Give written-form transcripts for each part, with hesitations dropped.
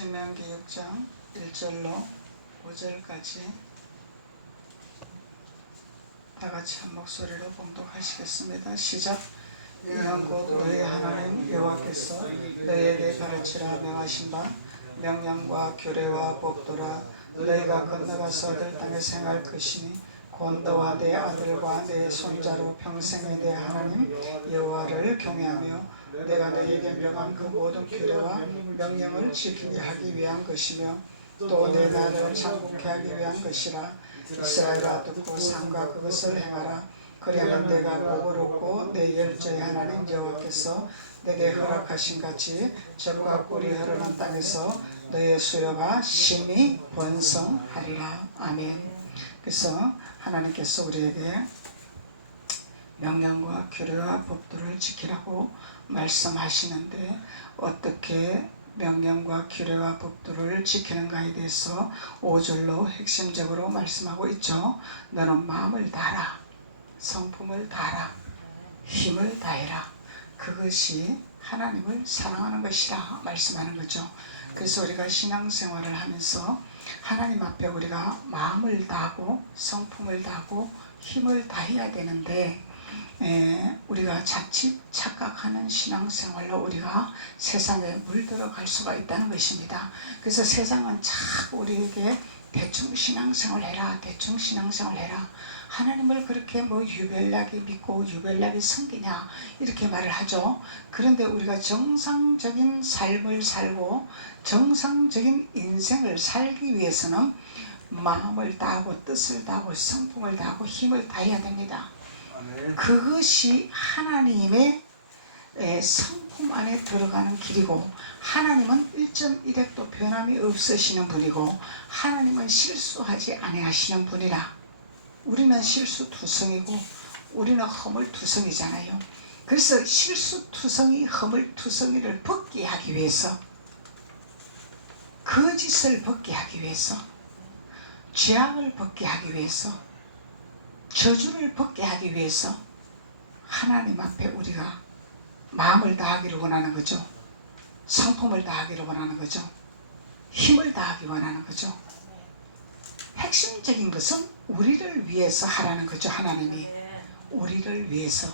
신명기 6장 1절로 5절까지 다같이 한 목소리로 봉독하시겠습니다. 시작. 이는 곧 너희 하나님 여호와께서 너희에게 가르치라 명하신 바 명령과 규례와 법도라. 너희가 건너가서 얻을 땅에 생할 것이니 곧 너와 내 아들과 내 손자로 평생에 내 하나님 여호와를 경외하며 내가 너희에게 명한 그 모든 규례와 명령을 지키게 하기 위한 것이며 또 내 나라를 장국케 하기 위한 것이라. 이스라엘아 듣고 삼가 그것을 행하라. 그리하면 내가 복을 얻고 내 열조의 하나님 여호와께서 내게 허락하신 같이 젖과 꿀이 흐르는 땅에서 너의 수요가 심히 번성하리라. 아멘. 그래서 하나님께서 우리에게 명령과 규례와 법도를 지키라고 말씀하시는데 어떻게 명령과 규례와 법도를 지키는가에 대해서 5절로 핵심적으로 말씀하고 있죠. 너는 마음을 다하라, 성품을 다하라, 힘을 다해라. 그것이 하나님을 사랑하는 것이라 말씀하는 거죠. 그래서 우리가 신앙생활을 하면서 하나님 앞에 우리가 마음을 다하고 성품을 다하고 힘을 다해야 되는데 우리가 자칫 착각하는 신앙생활로 우리가 세상에 물들어 갈 수가 있다는 것입니다. 그래서 세상은 자꾸 우리에게 대충 신앙생활 해라, 대충 신앙생활 해라. 하나님을 그렇게 유별나게 믿고 유별나게 섬기냐 이렇게 말을 하죠. 그런데 우리가 정상적인 삶을 살고 정상적인 인생을 살기 위해서는 마음을 다하고 뜻을 다하고 성품을 다하고 힘을 다해야 됩니다. 그것이 하나님의 성품 안에 들어가는 길이고, 하나님은 1.1핵도 변함이 없으시는 분이고 하나님은 실수하지 아니하시는 분이라. 우리는 실수투성이고 우리는 허물투성이잖아요. 그래서 실수투성이 허물투성이를 벗게 하기 위해서, 거짓을 벗게 하기 위해서, 죄악을 벗게 하기 위해서, 저주를 벗게 하기 위해서 하나님 앞에 우리가 마음을 다하기를 원하는 거죠. 성품을 다하기를 원하는 거죠. 힘을 다하기 원하는 거죠. 핵심적인 것은 우리를 위해서 하라는 거죠. 하나님이 우리를 위해서,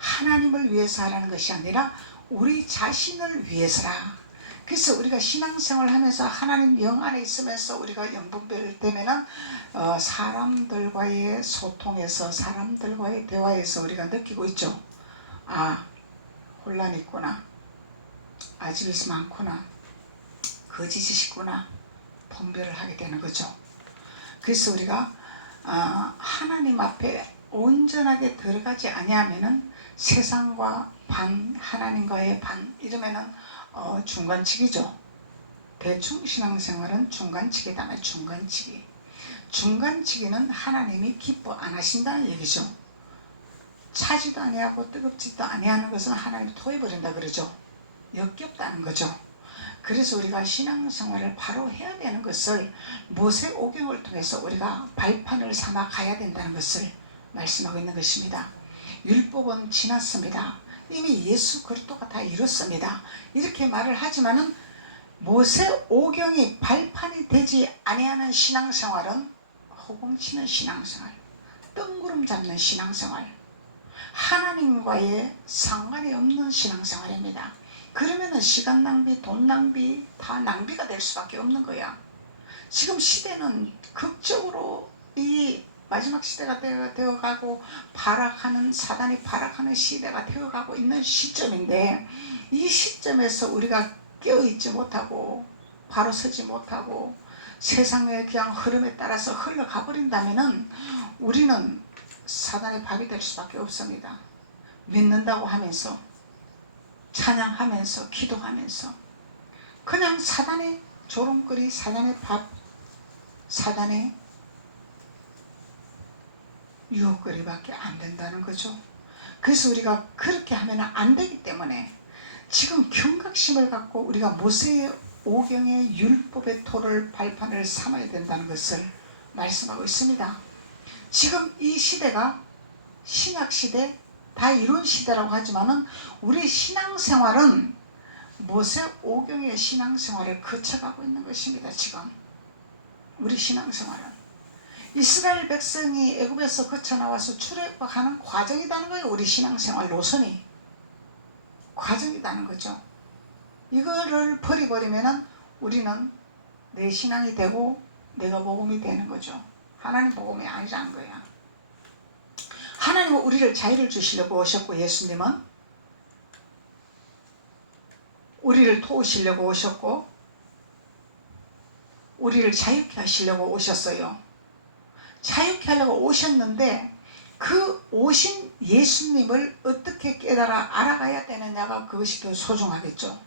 하나님을 위해서 하라는 것이 아니라 우리 자신을 위해서라. 그래서 우리가 신앙생활을 하면서 하나님 영 안에 있으면서 우리가 영분별 되면은 사람들과의 소통에서, 사람들과의 대화에서 우리가 느끼고 있죠. 아, 혼란이 있구나, 아질스 많구나, 거짓이 있구나, 분별을 하게 되는 거죠. 그래서 우리가 하나님 앞에 온전하게 들어가지 아니하면은 세상과 반, 하나님과의 반, 이러면은 중간치기죠. 대충 신앙생활은 중간치기다. 중간치기. 중간치기는 하나님이 기뻐 안 하신다는 얘기죠. 차지도 아니하고 뜨겁지도 아니하는 것은 하나님이 토해버린다 그러죠. 역겹다는 거죠. 그래서 우리가 신앙생활을 바로 해야 되는 것을 모세오경을 통해서 우리가 발판을 삼아 가야 된다는 것을 말씀하고 있는 것입니다. 율법은 지났습니다. 이미 예수 그리스도가 다 이뤘습니다. 이렇게 말을 하지만은 모세오경이 발판이 되지 아니하는 신앙생활은 허공치는 신앙생활, 뜬구름 잡는 신앙생활, 하나님과의 상관이 없는 신앙생활입니다. 그러면은 시간 낭비, 돈 낭비, 다 낭비가 될 수밖에 없는 거야. 지금 시대는 극적으로 이 마지막 시대가 되어가고 발악하는, 사단이 발악하는 시대가 되어가고 있는 시점인데, 이 시점에서 우리가 깨어있지 못하고 바로 서지 못하고 세상의 그냥 흐름에 따라서 흘러가 버린다면은 우리는 사단의 밥이 될 수밖에 없습니다. 믿는다고 하면서, 찬양하면서, 기도하면서 그냥 사단의 조롱거리, 사단의 밥, 사단의 유혹거리밖에 안 된다는 거죠. 그래서 우리가 그렇게 하면 안 되기 때문에 지금 경각심을 갖고 우리가 모세의 오경의 율법의 토를 발판을 삼아야 된다는 것을 말씀하고 있습니다. 지금 이 시대가 신약시대 다 이룬 시대라고 하지만은 우리 신앙생활은 모세오경의 신앙생활을 거쳐가고 있는 것입니다. 지금 우리 신앙생활은 이스라엘 백성이 애굽에서 거쳐 나와서 출애굽하는 과정이라는 거예요. 우리 신앙생활 노선이 과정이라는 거죠. 이거를 버려버리면은 우리는 내 신앙이 되고 내가 복음이 되는 거죠. 하나님 복음이 아니라는 거야. 하나님은 우리를 자유를 주시려고 오셨고, 예수님은 우리를 도우시려고 오셨고, 우리를 자유케 하시려고 오셨어요. 자유케 하려고 오셨는데 그 오신 예수님을 어떻게 깨달아 알아가야 되느냐가 그것이 더 소중하겠죠.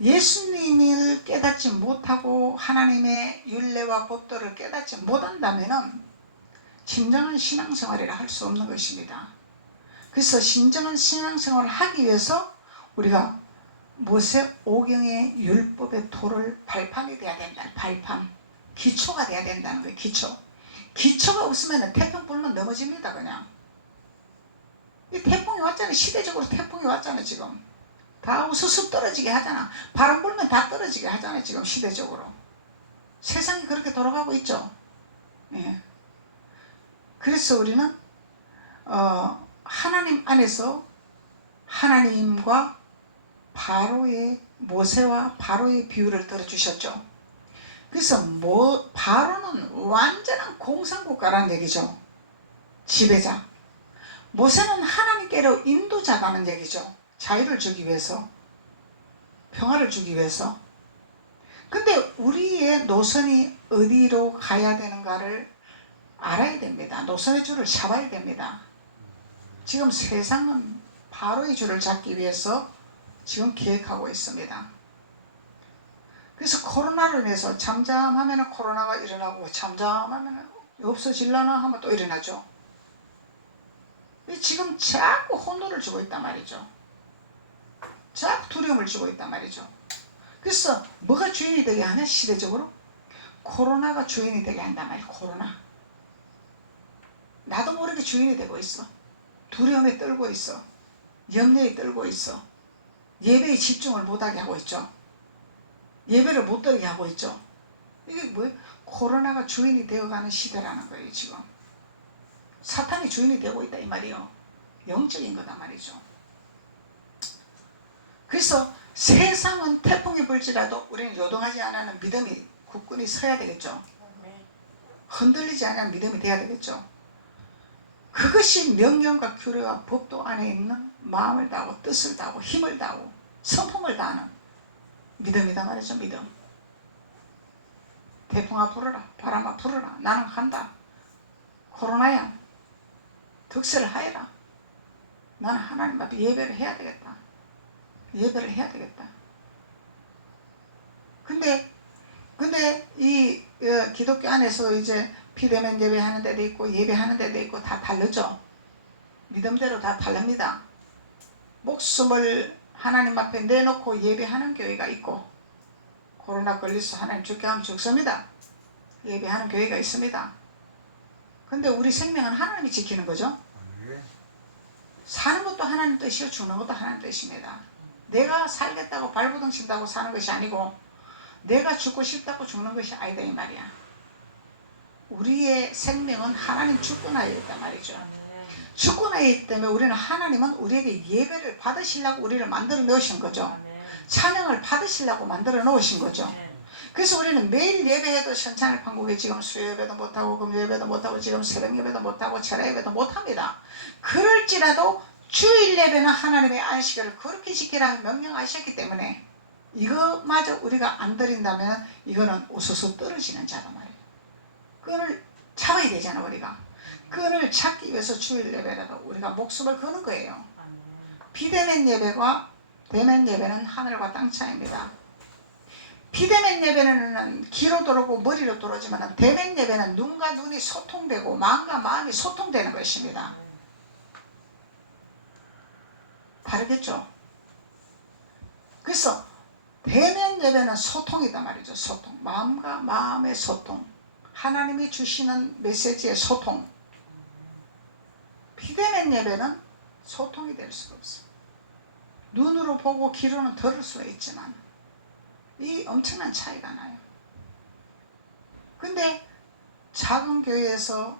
예수님을 깨닫지 못하고 하나님의 율례와 법도를 깨닫지 못한다면 진정한 신앙생활이라 할 수 없는 것입니다. 그래서 진정한 신앙생활을 하기 위해서 우리가 모세오경의 율법의 도를 발판이 돼야 된다. 발판, 기초가 돼야 된다는 거예요. 기초가 없으면 태풍 불면 넘어집니다. 그냥 이 태풍이 왔잖아요. 시대적으로 태풍이 왔잖아요. 지금 다 우수수 떨어지게 하잖아. 바람 불면 다 떨어지게 하잖아요. 지금 시대적으로 세상이 그렇게 돌아가고 있죠. 예. 그래서 우리는 하나님 안에서 하나님과 모세와 바로의 비유를 들어주셨죠. 그래서 바로는 완전한 공산국가라는 얘기죠. 지배자. 모세는 하나님께로 인도자라는 얘기죠. 자유를 주기 위해서, 평화를 주기 위해서. 근데 우리의 노선이 어디로 가야 되는가를 알아야 됩니다. 노선의 줄을 잡아야 됩니다. 지금 세상은 바로의 줄을 잡기 위해서 지금 계획하고 있습니다. 그래서 코로나로 인해서 잠잠하면 코로나가 일어나고 잠잠하면 없어질라나 하면 또 일어나죠. 지금 자꾸 혼돈을 주고 있단 말이죠. 자꾸 두려움을 주고 있단 말이죠. 그래서 뭐가 주인이 되게 하냐? 시대적으로 코로나가 주인이 되게 한단 말이에요. 코로나. 나도 모르게 주인이 되고 있어. 두려움에 떨고 있어. 염려에 떨고 있어. 예배에 집중을 못하게 하고 있죠. 예배를 못 드리게 하고 있죠. 이게 뭐예요? 코로나가 주인이 되어가는 시대라는 거예요. 지금 사탄이 주인이 되고 있다 이 말이에요. 영적인 거다 말이죠. 그래서 세상은 태풍이 불지라도 우리는 요동하지 않는 믿음이 굳건히 서야 되겠죠. 흔들리지 않는 믿음이 돼야 되겠죠. 그것이 명령과 규례와 법도 안에 있는 마음을 다하고 뜻을 다하고 힘을 다하고 성품을 다하는 믿음이다 말이죠. 믿음. 태풍아 불어라, 바람아 불어라, 나는 간다. 코로나야 득세를 하여라. 나는 하나님 앞에 예배를 해야 되겠다. 예배를 해야 되겠다. 근데 이 기독교 안에서 이제 비대면 예배하는 데도 있고 예배하는 데도 있고 다 다르죠. 믿음대로 다 다릅니다. 목숨을 하나님 앞에 내놓고 예배하는 교회가 있고, 코로나 걸려서 하나님 죽게 하면 죽습니다. 예배하는 교회가 있습니다. 근데 우리 생명은 하나님이 지키는 거죠. 사는 것도 하나님 뜻이요, 죽는 것도 하나님 뜻입니다. 내가 살겠다고 발버둥 친다고 사는 것이 아니고 내가 죽고 싶다고 죽는 것이 아니다 이 말이야. 우리의 생명은 하나님 주권하에 있단 말이죠. 주권하에 있기 때문에 우리는 하나님은 우리에게 예배를 받으시려고 우리를 만들어 놓으신 거죠. 찬양을 받으시려고 만들어 놓으신 거죠. 그래서 우리는 매일 예배해도 천찬을 판국에 지금 수요예배도 못하고 금요예배도 못하고 지금 새벽예배도 못하고 철야예배도 못합니다. 그럴지라도 주일 예배는 하나님의 안식일을 그렇게 지키라 명령하셨기 때문에 이거마저 우리가 안 드린다면 이거는 우수수 떨어지는 자란 말이에요. 그거를 잡아야 되잖아. 우리가 그거를 찾기 위해서 주일 예배라도 우리가 목숨을 거는 거예요. 비대면 예배와 대면 예배는 하늘과 땅 차이입니다. 비대면 예배는 귀로 들어오고 머리로 들어오지만 대면 예배는 눈과 눈이 소통되고 마음과 마음이 소통되는 것입니다. 다르겠죠? 그래서 대면 예배는 소통이다 말이죠. 소통. 마음과 마음의 소통. 하나님이 주시는 메시지의 소통. 비대면 예배는 소통이 될 수가 없어요. 눈으로 보고 귀로는 들을 수가 있지만 이 엄청난 차이가 나요. 근데 작은 교회에서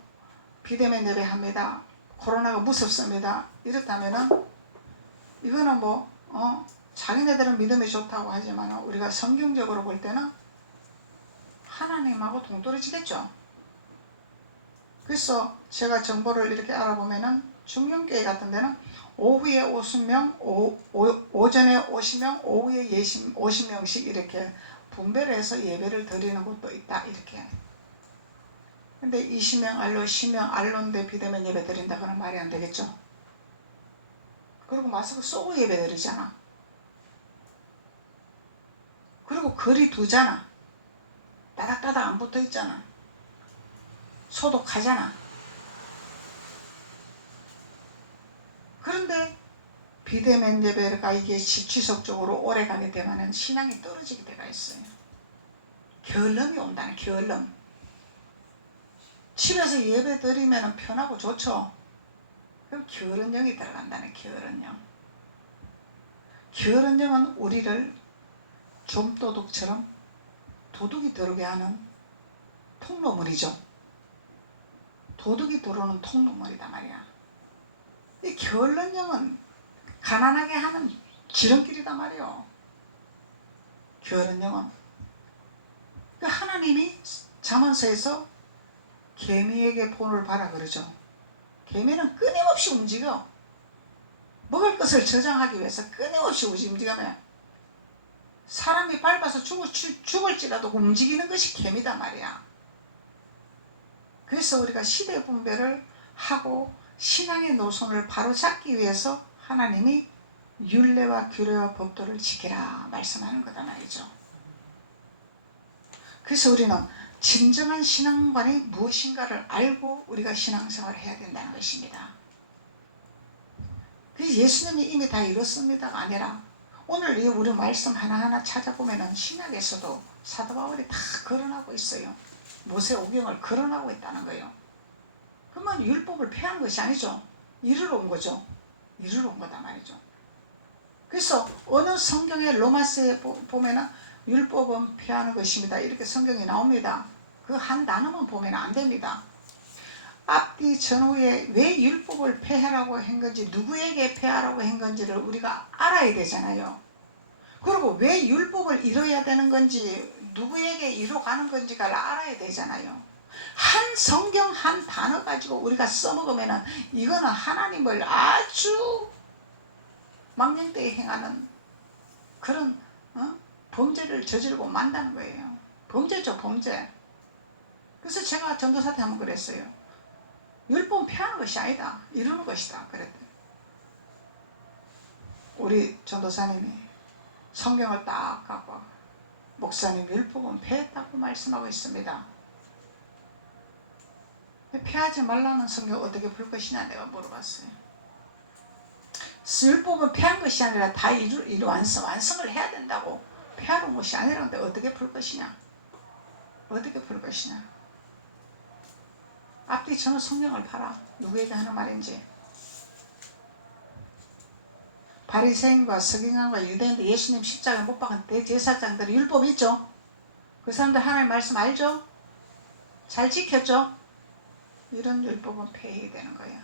비대면 예배합니다. 코로나가 무섭습니다. 이렇다면은 이거는 자기네들은 믿음이 좋다고 하지만 우리가 성경적으로 볼 때는 하나님하고 동떨어지겠죠. 그래서 제가 정보를 이렇게 알아보면은 중형교회 같은 데는 오후에 50명, 오전에 50명, 오후에 50명씩 이렇게 분배를 해서 예배를 드리는 곳도 있다 이렇게. 근데 20명 알로 10명 알로인데 비대면 예배 드린다고는 말이 안 되겠죠. 그리고 마스크 쏘고 예배 드리잖아. 그리고 거리 두잖아. 따닥따닥 안 붙어 있잖아. 소독하잖아. 그런데 비대면 예배가 이게 지속적으로 오래 가게 되면 신앙이 떨어지게 되가 있어요. 게을름이 온다는 게을름. 집에서 예배 드리면 편하고 좋죠. 그럼 게으른 영이 들어간다는 게으른 영. 게으른 영은 우리를 좀도둑처럼 도둑이 들어오게 하는 통로물이죠. 도둑이 들어오는 통로물이다 말이야. 이 게을른 영은 가난하게 하는 지름길이다 말이요. 게으른 영은. 그 하나님이 잠언서에서 개미에게 본을 봐라 그러죠. 개미는 끊임없이 움직여. 먹을 것을 저장하기 위해서 끊임없이 움직이면 사람이 밟아서 죽을지라도 움직이는 것이 개미다 말이야. 그래서 우리가 시대 분별을 하고 신앙의 노선을 바로잡기 위해서 하나님이 율례와 규례와 법도를 지키라 말씀하는 거다 말이죠. 그래서 우리는 진정한 신앙관이 무엇인가를 알고 우리가 신앙생활을 해야 된다는 것입니다. 그래서 예수님이 이미 다 이뤘습니다가 아니라 오늘 우리 말씀 하나하나 찾아보면 신약에서도 사도 바울이 다 거론하고 있어요. 모세오경을 거론하고 있다는 거예요. 그러면 율법을 폐하는 것이 아니죠. 이루러 온 거죠. 이루러 온 거다 말이죠. 그래서 어느 성경의 로마서에 보면은 율법은 폐하는 것입니다. 이렇게 성경이 나옵니다. 그 한 단어만 보면 안 됩니다. 앞뒤 전후에 왜 율법을 폐하라고 한 건지, 누구에게 폐하라고 한 건지를 우리가 알아야 되잖아요. 그리고 왜 율법을 이뤄야 되는 건지, 누구에게 이뤄가는 건지가 알아야 되잖아요. 한 성경 한 단어 가지고 우리가 써먹으면 이거는 하나님을 아주 망령되이 행하는 그런 범죄를 저지르고 만다는 거예요. 범죄죠, 범죄. 그래서 제가 전도사한테 한번 그랬어요. 율법 폐하는 것이 아니다. 이루는 것이다. 그랬더니 우리 전도사님이 성경을 딱 갖고 목사님 율법은 폐했다고 말씀하고 있습니다. 폐하지 말라는 성경 어떻게 풀 것이냐 내가 물어봤어요. 율법은 폐한 것이 아니라 다 완성을 해야 된다고. 폐하는 것이 아니라는데 어떻게 풀 것이냐. 어떻게 풀 것이냐. 앞뒤 저는 성경을 봐라. 누구에게 하는 말인지. 바리새인과 서기관과 유대인들 예수님 십자가에 못 박은 대제사장들이 율법 있죠. 그 사람들 하나님 말씀 알죠. 잘 지켰죠. 이런 율법은 폐해야 되는 거야.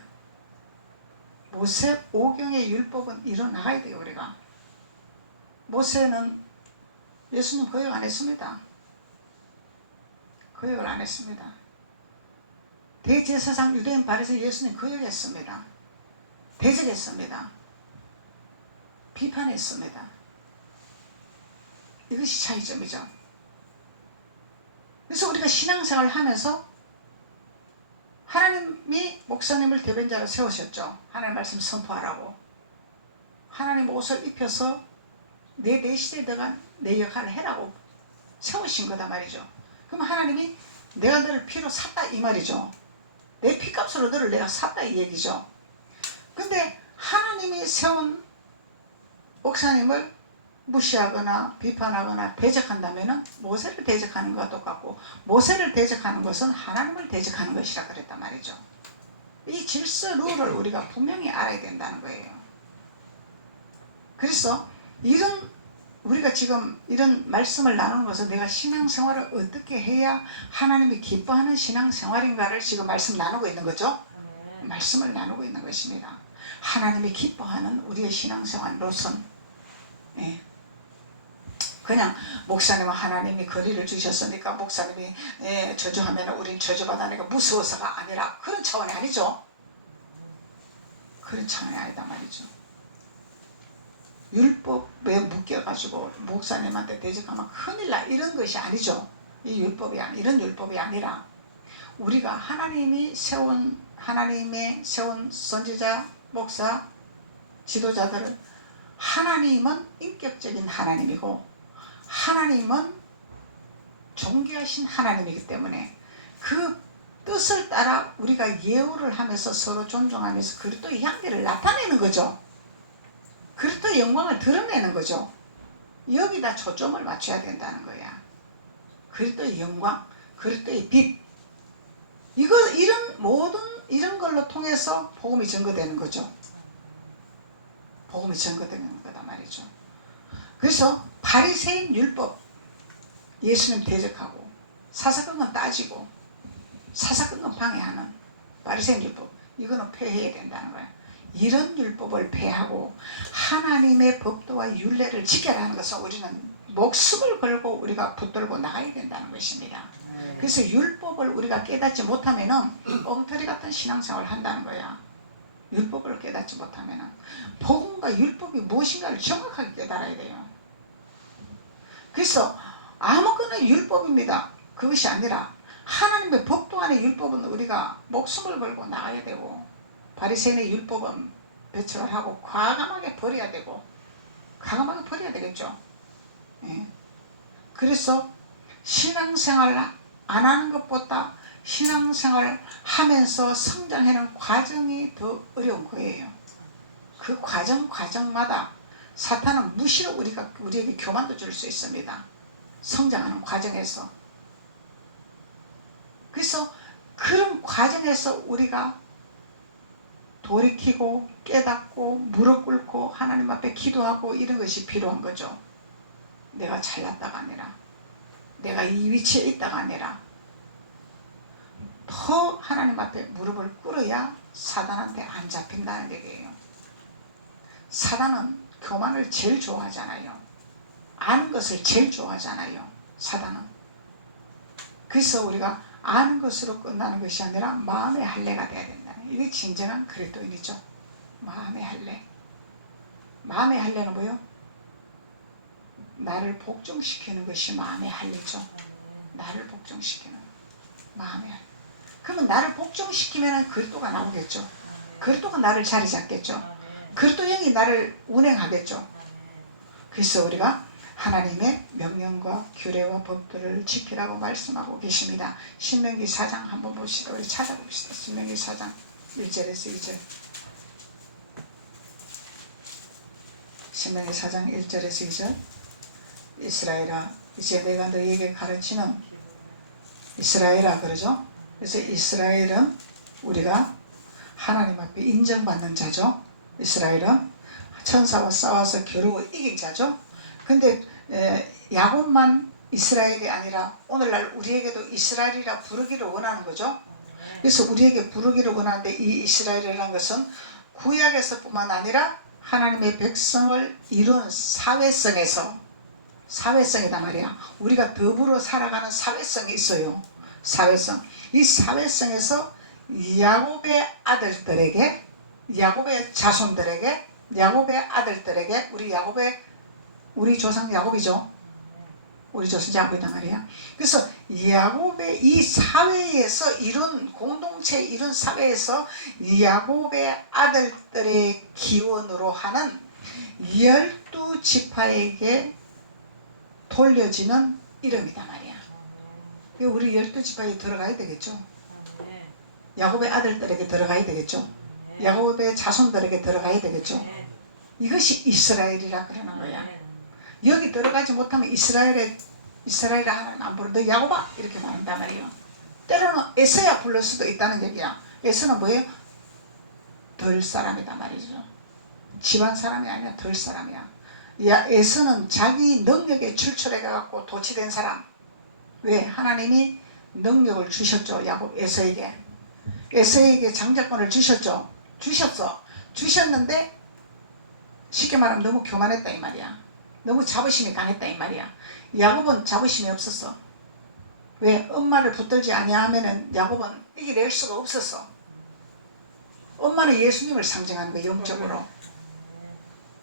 모세 오경의 율법은 일어나야 돼요. 우리가. 모세는 예수님 거역 안 했습니다. 거역을 안 했습니다. 대제사장 유대인 바리새인 예수님 거역했습니다. 대적했습니다. 비판했습니다. 이것이 차이점이죠. 그래서 우리가 신앙생활을 하면서 하나님이 목사님을 대변자로 세우셨죠. 하나님 말씀 선포하라고. 하나님 옷을 입혀서 내 시대에 들어간 내 역할을 해라고 세우신 거다 말이죠. 그럼 하나님이 내가 너를 피로 샀다 이 말이죠. 내 피값으로 너를 내가 샀다 이 얘기죠. 근데 하나님이 세운 목사님을 무시하거나 비판하거나 대적한다면 모세를 대적하는 것과 똑같고, 모세를 대적하는 것은 하나님을 대적하는 것이라 그랬단 말이죠. 이 질서 룰을 우리가 분명히 알아야 된다는 거예요. 그래서 이런 우리가 지금 이런 말씀을 나누는 것은 내가 신앙생활을 어떻게 해야 하나님이 기뻐하는 신앙생활인가를 지금 말씀 나누고 있는 거죠. 말씀을 나누고 있는 것입니다. 하나님이 기뻐하는 우리의 신앙생활로선 그냥 목사님은 하나님이 거리를 주셨으니까 목사님이 저주하면 우린 저주받아내가 무서워서가 아니라 그런 차원이 아니죠. 그런 차원이 아니다 말이죠. 율법에 묶여가지고 목사님한테 대적하면 큰일 나 이런 것이 아니죠. 이 율법이 이런 율법이 아니라 우리가 하나님의 세운 선지자, 목사, 지도자들은 하나님은 인격적인 하나님이고 하나님은 존귀하신 하나님이기 때문에 그 뜻을 따라 우리가 예우를 하면서 서로 존중하면서 그리스도의 향기를 나타내는 거죠. 그리스도의 영광을 드러내는 거죠. 여기다 초점을 맞춰야 된다는 거야. 그리스도의 영광, 그리스도의 빛, 이런 걸로 통해서 복음이 증거되는 거죠. 복음이 증거되는 거다 말이죠. 그래서 바리새인 율법, 예수님 대적하고 사사건건 따지고 사사건건 방해하는 바리새인 율법, 이거는 폐해야 된다는 거야. 이런 율법을 폐하고 하나님의 법도와 율례를 지켜라 하는 것은 우리는 목숨을 걸고 우리가 붙들고 나가야 된다는 것입니다. 그래서 율법을 우리가 깨닫지 못하면 엉터리 같은 신앙생활을 한다는 거야. 율법을 깨닫지 못하면 복음과 율법이 무엇인가를 정확하게 깨달아야 돼요. 그래서 아무거나 율법입니다. 그것이 아니라 하나님의 법도 안에 율법은 우리가 목숨을 걸고 나가야 되고 바리새인의 율법은 배척을 하고 과감하게 버려야 되고 과감하게 버려야 되겠죠. 그래서 신앙생활을 안 하는 것보다 신앙생활을 하면서 성장하는 과정이 더 어려운 거예요. 그 과정마다 사탄은 무시로 우리에게 교만도 줄 수 있습니다. 성장하는 과정에서. 그래서 그런 과정에서 우리가 돌이키고 깨닫고 무릎 꿇고 하나님 앞에 기도하고 이런 것이 필요한 거죠. 내가 잘났다가 아니라 내가 이 위치에 있다가 아니라 더 하나님 앞에 무릎을 꿇어야 사단한테 안 잡힌다는 얘기예요. 사단은 교만을 제일 좋아하잖아요. 아는 것을 제일 좋아하잖아요. 사단은. 그래서 우리가 아는 것으로 끝나는 것이 아니라 마음의 할례가 돼야 된다. 이게 진정한 그리스도인이죠. 마음의 할례. 마음의 할례는 뭐예요? 나를 복종시키는 것이 마음의 할례죠. 나를 복종시키는 마음의 할례. 그러면 나를 복종시키면 그리스도가 나오겠죠. 그리스도가 나를 자리 잡겠죠. 그리스도 영이 나를 운행하겠죠. 그래서 우리가 하나님의 명령과 규례와 법들을 지키라고 말씀하고 계십니다. 신명기 4장 한번 봅시다. 우리 찾아봅시다. 신명기 4장 1절에서 2절. 신명기 4장 1절에서 2절. 이스라엘아, 이제 내가 너희에게 가르치는 이스라엘아 그러죠. 그래서 이스라엘은 우리가 하나님 앞에 인정받는 자죠. 이스라엘은 천사와 싸워서 겨루고 이긴 자죠. 근데 야곱만 이스라엘이 아니라 오늘날 우리에게도 이스라엘이라 부르기를 원하는 거죠. 그래서 우리에게 부르기를 원하는데 이 이스라엘이라는 것은 구약에서 뿐만 아니라 하나님의 백성을 이룬 사회성이다 말이야. 우리가 더불어 살아가는 사회성이 있어요. 사회성. 이 사회성에서 야곱의 아들들에게, 야곱의 자손들에게, 야곱의 아들들에게, 우리 조상 야곱이죠. 우리 조상 야곱이단 말이야. 그래서 야곱의 이 사회에서 이룬 공동체, 이룬 사회에서 야곱의 아들들의 기원으로 하는 12지파에게 돌려지는 이름이다 말이야. 우리 12지파에 들어가야 되겠죠. 야곱의 아들들에게 들어가야 되겠죠. 야곱의 자손들에게 들어가야 되겠죠. 이것이 이스라엘이라 그러는 거야. 여기 들어가지 못하면 이스라엘을 하나님 안 부르. 너 야곱아 이렇게 말한단 말이에요. 때로는 에서야 불릴 수도 있다는 얘기야. 에서는 뭐예요? 덜 사람이다 말이죠. 집안 사람이 아니라 덜 사람이야. 에서는 자기 능력에 출출해 갖고 도취된 사람. 왜? 하나님이 능력을 주셨죠. 야곱 에서에게 장자권을 주셨죠. 주셨는데 쉽게 말하면 너무 교만했다 이 말이야. 너무 자부심이 강했다 이 말이야. 야곱은 자부심이 없었어. 왜? 엄마를 붙들지 아니하면은 야곱은 이겨낼 수가 없었어. 엄마는 예수님을 상징하는 거야. 영적으로.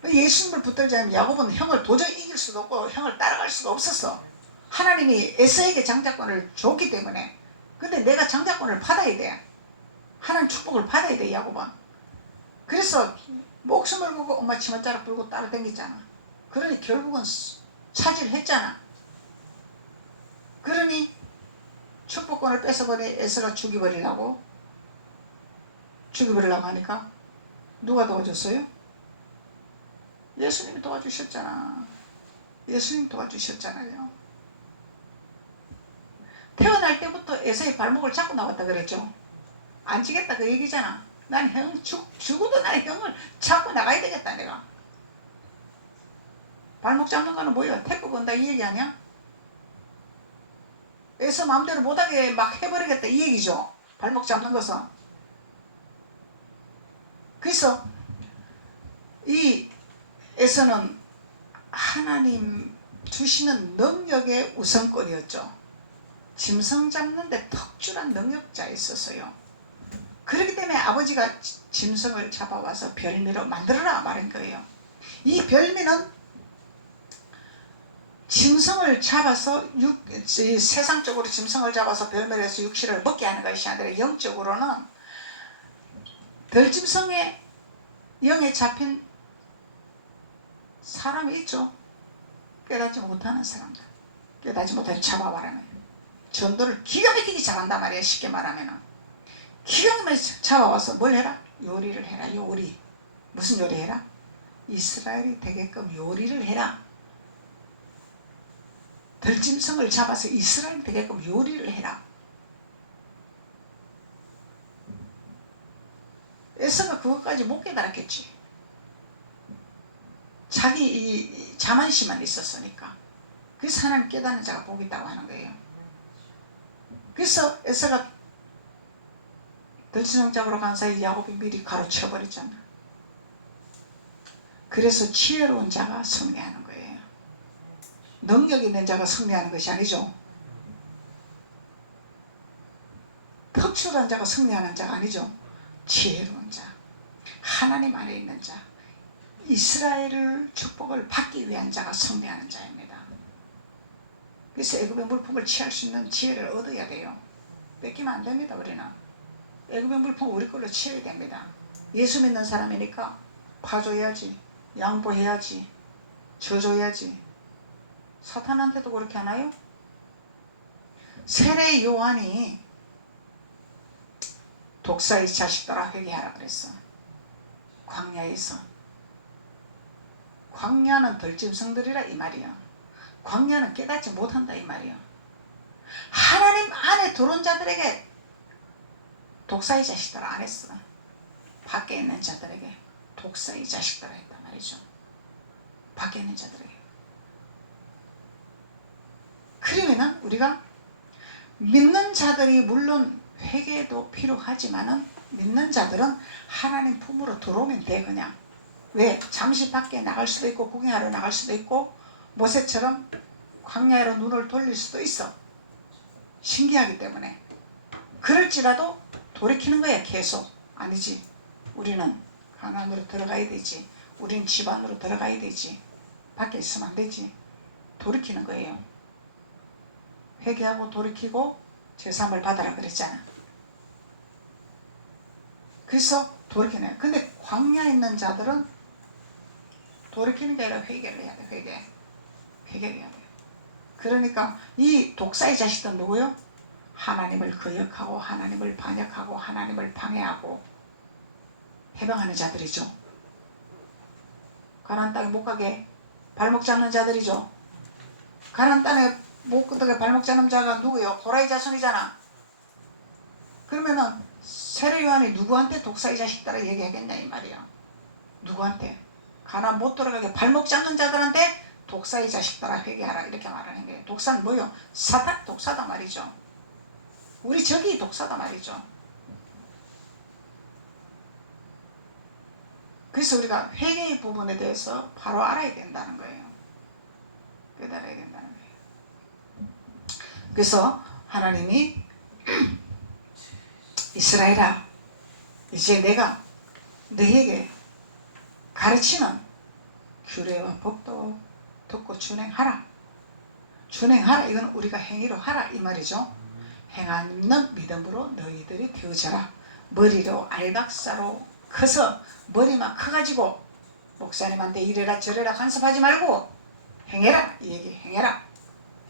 예수님을 붙들지 않으면 야곱은 형을 도저히 이길 수도 없고 형을 따라갈 수가 없었어. 하나님이 에서에게 장자권을 줬기 때문에. 근데 내가 장자권을 받아야 돼. 하나님 축복을 받아야 돼 야곱은. 그래서 목숨을 걸고 엄마 치맛자락 불고 따라다녔잖아. 그러니 결국은 차지했잖아. 그러니 축복권을 뺏어버린 에서가 죽여버리려고 하니까 누가 도와줬어요? 예수님이 도와주셨잖아. 예수님 도와주셨잖아요. 태어날 때부터 에서의 발목을 잡고 나왔다 그랬죠. 안 지겠다 그 얘기잖아. 난 죽어도 난 형을 잡고 나가야 되겠다 내가. 발목 잡는 거는 뭐야? 태국 건다 이 얘기 아니야? 에서 마음대로 못하게 막 해버리겠다 이 얘기죠. 발목 잡는 것은. 그래서 이 에서는 하나님 주시는 능력의 우선권이었죠. 짐승 잡는데 특출한 능력자였었어요. 그렇기 때문에 아버지가 짐승을 잡아와서 별미로 만들어라 말한 거예요. 이 별미는 짐승을 잡아서 세상적으로 짐승을 잡아서 별미로 해서 육실을 먹게 하는 것이 아니라 영적으로는 들짐승의 영에 잡힌 사람이 있죠. 깨닫지 못하는 사람들. 깨닫지 못하는 잡아와라면 전도를 기가 막히게 잘한단 말이에요. 쉽게 말하면 기가 막히게 잡아와서 뭘 해라? 요리를 해라. 요리. 무슨 요리 해라? 이스라엘이 되게끔 요리를 해라. 들짐승을 잡아서 이스라엘이 되게끔 요리를 해라. 에서가 그것까지 못 깨달았겠지. 자기 이 자만심만 있었으니까. 그래서 하나님 깨닫는 자가 복이 있다고 하는 거예요. 그래서 에서가 들짐승 잡으러 간 사이 야곱이 미리 가로채버렸잖아. 그래서 지혜로운 자가 승리하는 거예요. 능력 있는 자가 승리하는 것이 아니죠. 특출한 자가 승리하는 자가 아니죠. 지혜로운 자, 하나님 안에 있는 자, 이스라엘을 축복을 받기 위한 자가 승리하는 자입니다. 그래서 애굽의 물품을 취할 수 있는 지혜를 얻어야 돼요. 뺏기면 안 됩니다. 우리는 애굽의 물품 우리 걸로 취해야 됩니다. 예수 믿는 사람이니까 파줘야지, 양보해야지, 져줘야지. 사탄한테도 그렇게 하나요? 세례 요한이 독사의 자식들아 회개하라 그랬어. 광야에서. 광야는 들짐승들이라 이 말이야. 광야는 깨닫지 못한다 이 말이야. 하나님 안에 들어온 자들에게 독사의 자식들아 안 했어. 밖에 있는 자들에게 독사의 자식들아 했단 말이죠. 밖에 있는 자들에게. 그러면은 우리가 믿는 자들이 물론 회개도 필요하지만은 믿는 자들은 하나님 품으로 들어오면 돼 그냥. 왜? 잠시 밖에 나갈 수도 있고 구경하러 나갈 수도 있고 모세처럼 광야로 눈을 돌릴 수도 있어. 신기하기 때문에. 그럴지라도 돌이키는 거야 계속. 아니지. 우리는 가나안으로 들어가야 되지. 우리는 집 안으로 들어가야 되지. 밖에 있으면 안 되지. 돌이키는 거예요. 회개하고 돌이키고 제사함을 받아라 그랬잖아. 그래서 돌이키네. 근데 광야에 있는 자들은 돌이키는 게 아니라 회개를 해야 돼. 회개를 해야 돼. 그러니까 이 독사의 자식들은 누구요? 하나님을 거역하고 하나님을 반역하고 하나님을 방해하고 해방하는 자들이죠. 가나안 땅에 못 가게 발목 잡는 자들이죠. 가나안 땅에 못 가게 발목 잡는 자가 누구예요? 고라의 자손이잖아. 그러면은 세례 요한이 누구한테 독사의 자식들아 얘기하겠냐 이 말이야. 누구한테? 가나안 못 들어가게 발목 잡는 자들한테 독사의 자식들아 회개하라 이렇게 말하는 거예요. 독사는 뭐요? 사탄 독사다 말이죠. 우리 적이 독사다 말이죠. 그래서 우리가 회개의 부분에 대해서 바로 알아야 된다는 거예요. 깨달아야 된다는 거예요. 그래서 하나님이 이스라엘아 이제 내가 너에게 가르치는 규례와 법도 듣고 준행하라. 준행하라 이건 우리가 행위로 하라 이 말이죠. 행하는 믿음으로 너희들이 되어져라. 머리로 알박사로 커서 머리만 커가지고 목사님한테 이래라 저래라 간섭하지 말고 행해라 이 얘기. 행해라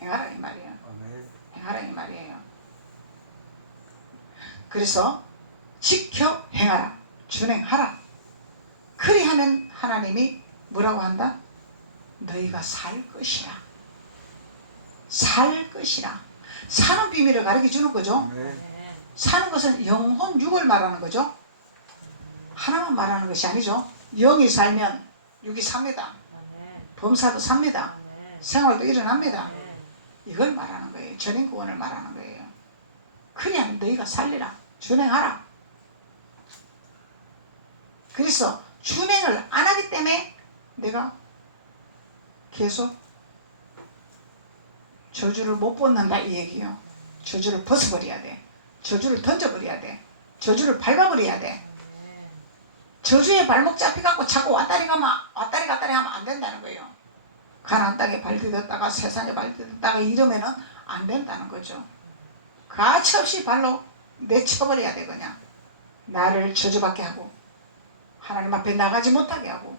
행하라 이 말이에요. 행하라 이 말이에요. 그래서 지켜 행하라 준행하라. 그리하면 하나님이 뭐라고 한다? 너희가 살 것이라. 살 것이라. 사는 비밀을 가르쳐 주는 거죠. 사는 것은 영혼 육을 말하는 거죠. 하나만 말하는 것이 아니죠. 영이 살면 육이 삽니다. 범사도 삽니다. 생활도 일어납니다. 이걸 말하는 거예요. 전인구원을 말하는 거예요. 그냥 너희가 살리라. 준행하라. 그래서 준행을 안 하기 때문에 내가 계속 저주를 못 벗는다 이 얘기요. 저주를 벗어버려야 돼. 저주를 던져버려야 돼. 저주를 밟아버려야 돼. 저주에 발목 잡혀갖고 자꾸 왔다리 가면 왔다리 갔다리 하면 안 된다는 거예요. 가나안 땅에 발디뎠다가 세상에 발디뎠다가 이러면은 안 된다는 거죠. 가차없이 발로 내쳐버려야 돼. 그냥 나를 저주받게 하고 하나님 앞에 나가지 못하게 하고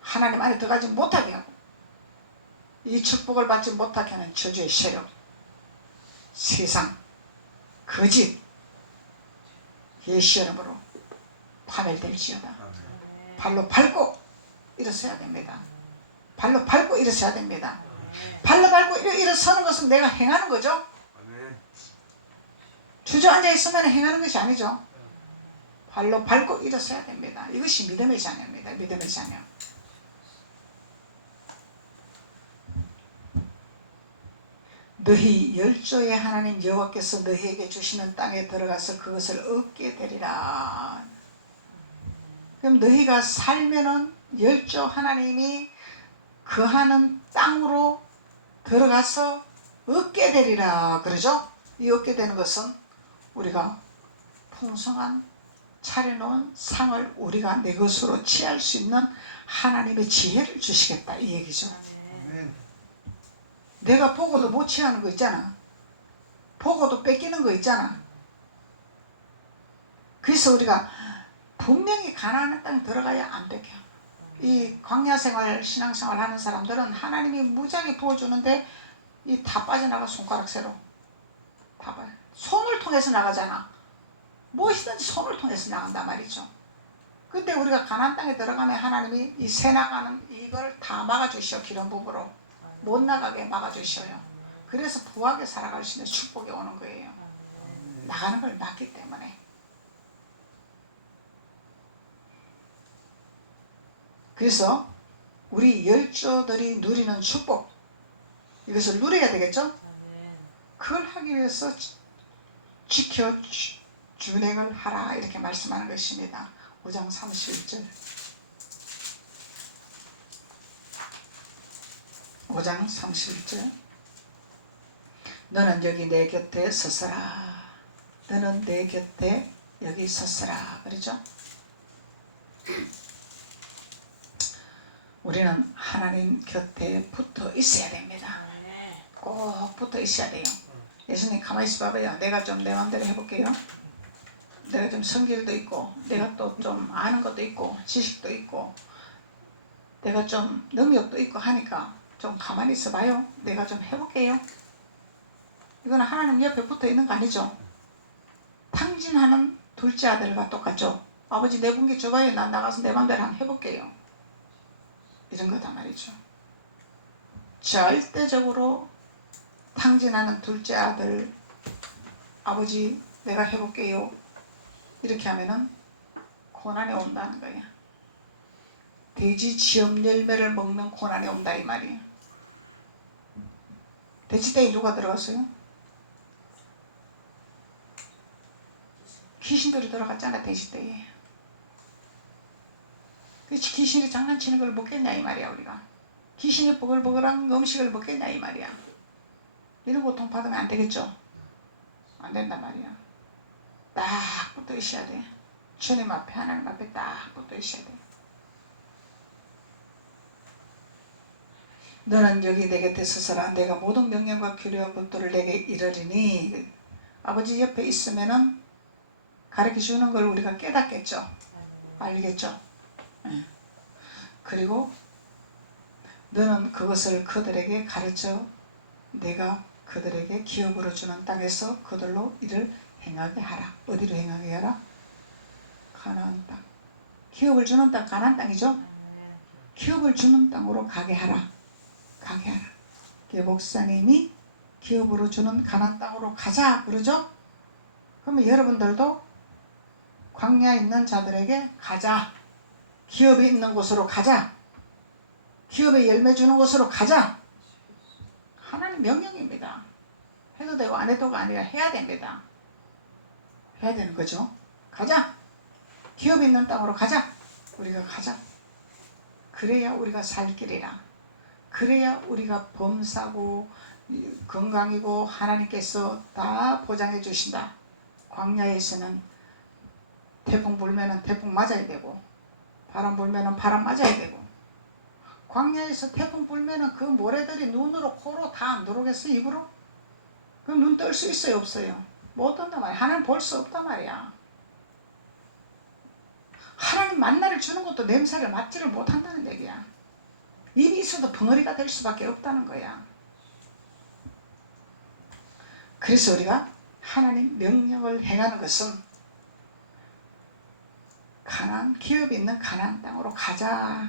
하나님 안에 들어가지 못하게 하고 이 축복을 받지 못하게 하는 저주의 세력, 세상, 거짓, 예수 이름으로 파멸될지어다. 발로 밟고 일어서야 됩니다. 발로 밟고 일어서야 됩니다. 발로 밟고 일어서는 것은 내가 행하는 거죠. 주저앉아 있으면 행하는 것이 아니죠. 발로 밟고 일어서야 됩니다. 이것이 믿음의 자녀입니다. 믿음의 자녀. 너희 열조의 하나님 여호와께서 너희에게 주시는 땅에 들어가서 그것을 얻게 되리라. 그럼 너희가 살면은 열조 하나님이 거하는 땅으로 들어가서 얻게 되리라 그러죠. 이 얻게 되는 것은 우리가 풍성한 차려놓은 상을 우리가 내 것으로 취할 수 있는 하나님의 지혜를 주시겠다 이 얘기죠. 내가 보고도 못 취하는 거 있잖아. 보고도 뺏기는 거 있잖아. 그래서 우리가 분명히 가나안 땅에 들어가야 안 뺏겨. 이 광야생활 신앙생활 하는 사람들은 하나님이 무지하게 부어주는데 이 다 빠져나가. 손가락 새로 다 빠져. 손을 통해서 나가잖아. 무엇이든지 손을 통해서 나간단 말이죠. 그때 우리가 가나안 땅에 들어가면 하나님이 이 새 나가는 이걸 다 막아주셔. 기름 부부로 못 나가게 막아주셔요. 그래서 부하게 살아갈 수 있는 축복이 오는 거예요. 나가는 걸 막기 때문에. 그래서 우리 열조들이 누리는 축복, 이것을 누려야 되겠죠? 그걸 하기 위해서 지켜 준행을 하라 이렇게 말씀하는 것입니다. 5장 31절 5장 31절 너는 여기 내 곁에 서서라. 너는 내 곁에 여기 서서라 그러죠? 우리는 하나님 곁에 붙어 있어야 됩니다. 꼭 붙어 있어야 돼요. 예수님 가만히 있어 봐봐요. 내가 좀 내 마음대로 해볼게요. 내가 좀 성질도 있고 내가 또 좀 아는 것도 있고 지식도 있고 내가 좀 능력도 있고 하니까 좀 가만히 있어 봐요. 내가 좀 해볼게요. 이거는 하나님 옆에 붙어 있는 거 아니죠? 탕진하는 둘째 아들과 똑같죠? 아버지 내 분기 줘봐요. 난 나가서 내 마음대로 한번 해볼게요. 이런 거다 말이죠. 절대적으로 탕진하는 둘째 아들, 아버지 내가 해볼게요. 이렇게 하면은 고난이 온다는 거야. 돼지 지엄 열매를 먹는 고난이 온다 이 말이에요. 돼지떼에 누가 들어갔어요? 귀신들이 들어갔잖아. 돼지떼에. 귀신이 장난치는 걸 먹겠냐 이 말이야. 우리가 귀신이 버글버글한 음식을 먹겠냐 이 말이야. 이런 고통 받으면 안 되겠죠? 안 된단 말이야. 딱 붙어 있어야 돼. 주님 앞에 하나님 앞에 딱 붙어 있어야 돼. 너는 여기 내 곁에 서서라. 내가 모든 명령과 규례와 법도를 내게 이르리니. 아버지 옆에 있으면은 가르쳐주는 걸 우리가 깨닫겠죠. 알겠죠. 그리고 너는 그것을 그들에게 가르쳐 내가 그들에게 기업으로 주는 땅에서 그들로 이를 행하게 하라. 어디로 행하게 하라? 가나안 땅. 기업을 주는 땅 가나안 땅이죠. 기업을 주는 땅으로 가게 하라. 가게 하라. 목사님이 기업으로 주는 가나안 땅으로 가자 그러죠. 그러면 여러분들도 광야에 있는 자들에게 가자. 기업이 있는 곳으로 가자. 기업에 열매 주는 곳으로 가자. 하나님 명령입니다. 해도 되고 안 해도가 아니라 해야 됩니다. 해야 되는 거죠. 가자. 기업이 있는 땅으로 가자. 우리가 가자. 그래야 우리가 살 길이라. 그래야 우리가 범사고 건강이고 하나님께서 다 보장해 주신다. 광야에서는 태풍 불면은 태풍 맞아야 되고 바람 불면은 바람 맞아야 되고 광야에서 태풍 불면은 그 모래들이 눈으로 코로 다 안 들어오겠어 입으로? 그럼 눈 뜰 수 있어요 없어요? 못 뜬단 말이야. 하나님 볼 수 없단 말이야. 하나님 만나를 주는 것도 냄새를 맡지를 못한다는 얘기야. 입이 있어도 벙어리가 될 수밖에 없다는 거야. 그래서 우리가 하나님 명령을 행하는 것은 가나안 기업이 있는 가나안 땅으로 가자.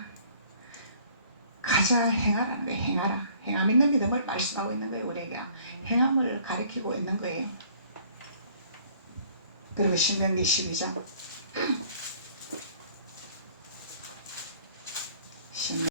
가자 행하라는 거예요. 행하라. 행함 있는 믿음을 말씀하고 있는 거예요. 우리에게 행함을 가리키고 있는 거예요. 그리고 신명기 12장